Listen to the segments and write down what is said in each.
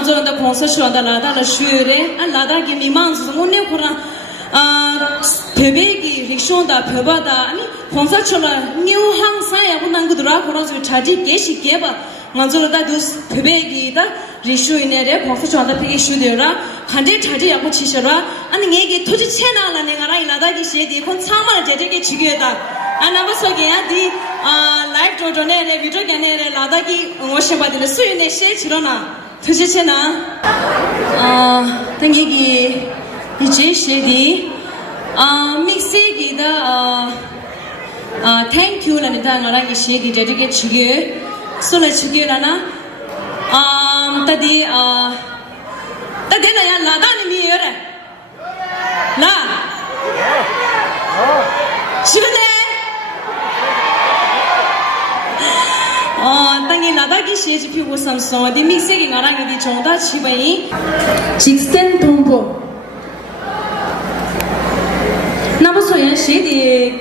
做的公司说的拉达的学的，拉达给你忙子，我那会儿特别给人说的，特别的，你公司说了牛行啥也不能够多少，可能就差点给些给吧。我做的都是特别给的，人说呢的，公司说的别给说的了，看这差点也不其实了，你也给投资钱了，那个拉达给写的，看长嘛这给去给的，那么说给的来做做那的，比如讲那的拉达给我写把的，所以那写去了呢，投资钱呢，等你给你这写的，mix给的thank you 了，你当我拉给写的这个去给。说来去给了呢，到底那样拉到你没有了，拉，是不是？当你拉到给写起屁股上说的，没写给我让你的中大气味，精神通过，那不说人写的。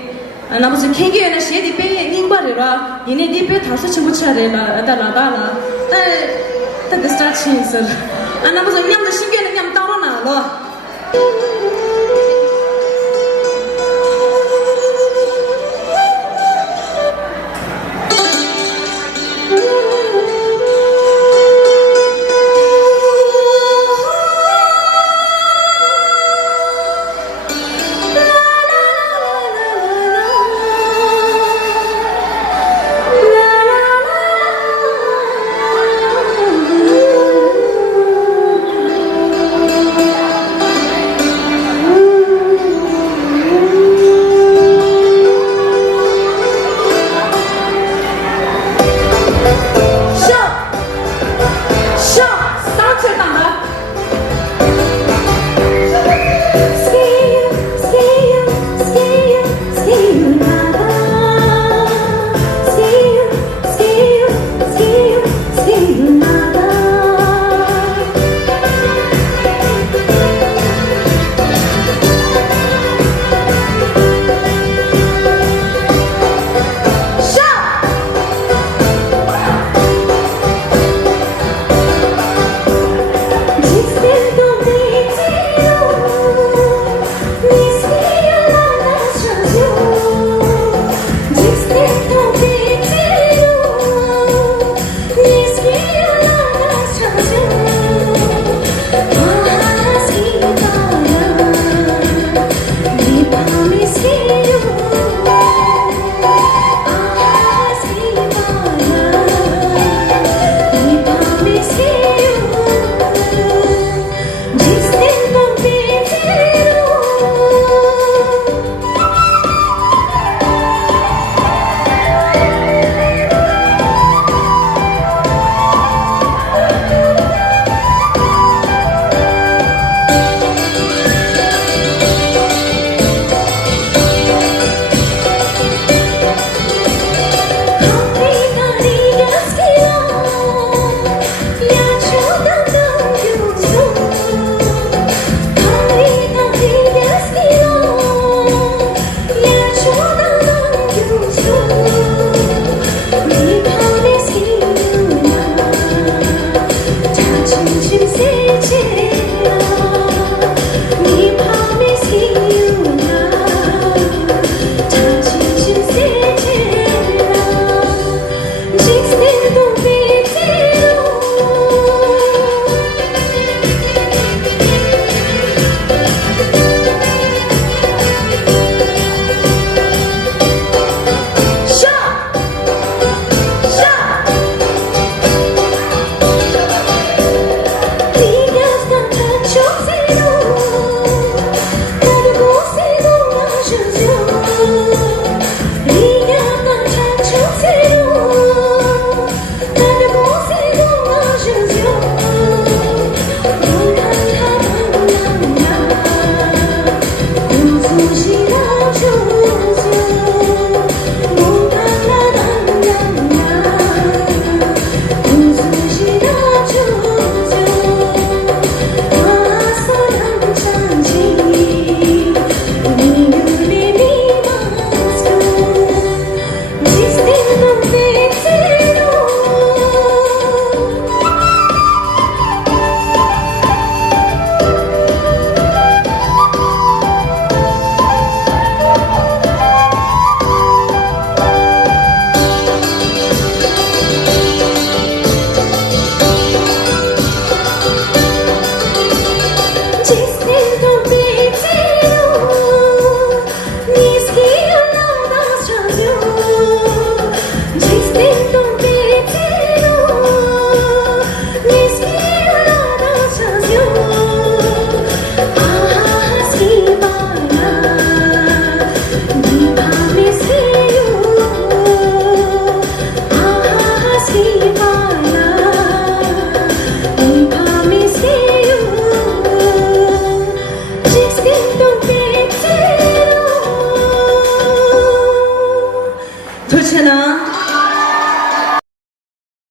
那不是看见那写的被明白的了，人家的被他说清不起来了，到哪大了？这个啥情事？那不是娘的心给人娘到了哪了？